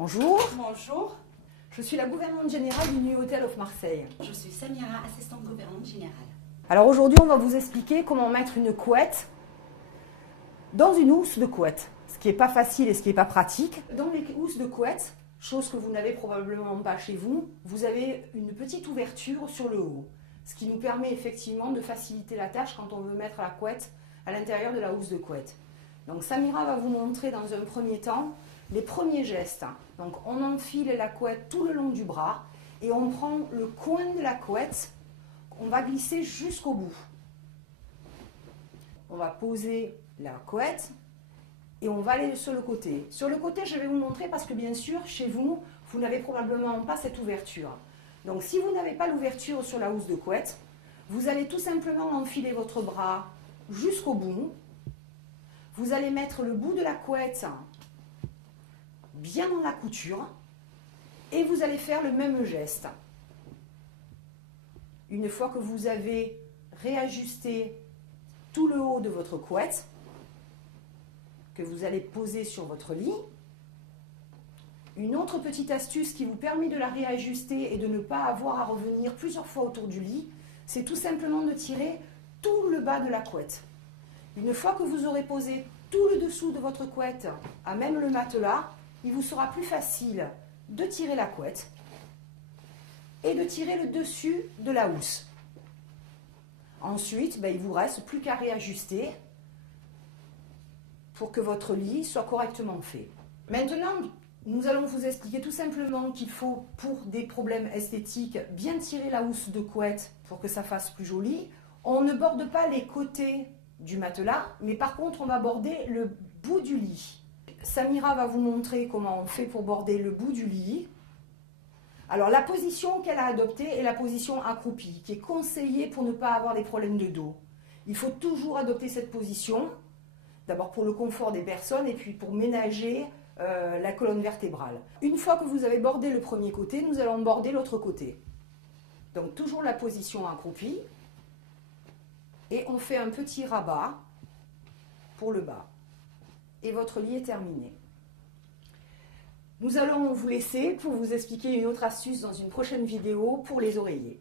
Bonjour, Bonjour, je suis la gouvernante générale du New Hotel of Marseille. je suis Samira, assistante gouvernante générale. Alors aujourd'hui, on va vous expliquer comment mettre une couette dans une housse de couette, ce qui n'est pas facile et ce qui n'est pas pratique. Dans les housses de couette, chose que vous n'avez probablement pas chez vous, vous avez une petite ouverture sur le haut, ce qui nous permet effectivement de faciliter la tâche quand on veut mettre la couette à l'intérieur de la housse de couette. Donc Samira va vous montrer dans un premier temps les premiers gestes. Donc on enfile la couette tout le long du bras et on prend le coin de la couette, on va glisser jusqu'au bout. On va poser la couette et on va aller sur le côté. Sur le côté, je vais vous montrer parce que bien sûr, chez vous, vous n'avez probablement pas cette ouverture. Donc si vous n'avez pas l'ouverture sur la housse de couette, vous allez tout simplement enfiler votre bras jusqu'au bout. Vous allez mettre le bout de la couette bien dans la couture et vous allez faire le même geste. Une fois que vous avez réajusté tout le haut de votre couette, que vous allez poser sur votre lit, une autre petite astuce qui vous permet de la réajuster et de ne pas avoir à revenir plusieurs fois autour du lit, c'est tout simplement de tirer tout le bas de la couette. Une fois que vous aurez posé tout le dessous de votre couette à même le matelas, il vous sera plus facile de tirer la couette et de tirer le dessus de la housse. Ensuite, il ne vous reste plus qu'à réajuster pour que votre lit soit correctement fait. Maintenant, nous allons vous expliquer tout simplement qu'il faut, pour des problèmes esthétiques, bien tirer la housse de couette pour que ça fasse plus joli. On ne borde pas les côtés du matelas, mais par contre, on va border le bout du lit. Samira va vous montrer comment on fait pour border le bout du lit. Alors, la position qu'elle a adoptée est la position accroupie, qui est conseillée pour ne pas avoir des problèmes de dos. Il faut toujours adopter cette position, d'abord pour le confort des personnes et puis pour ménager la colonne vertébrale. Une fois que vous avez bordé le premier côté, nous allons border l'autre côté. Donc, toujours la position accroupie. Et on fait un petit rabat pour le bas. Et votre lit est terminé. Nous allons vous laisser pour vous expliquer une autre astuce dans une prochaine vidéo pour les oreillers.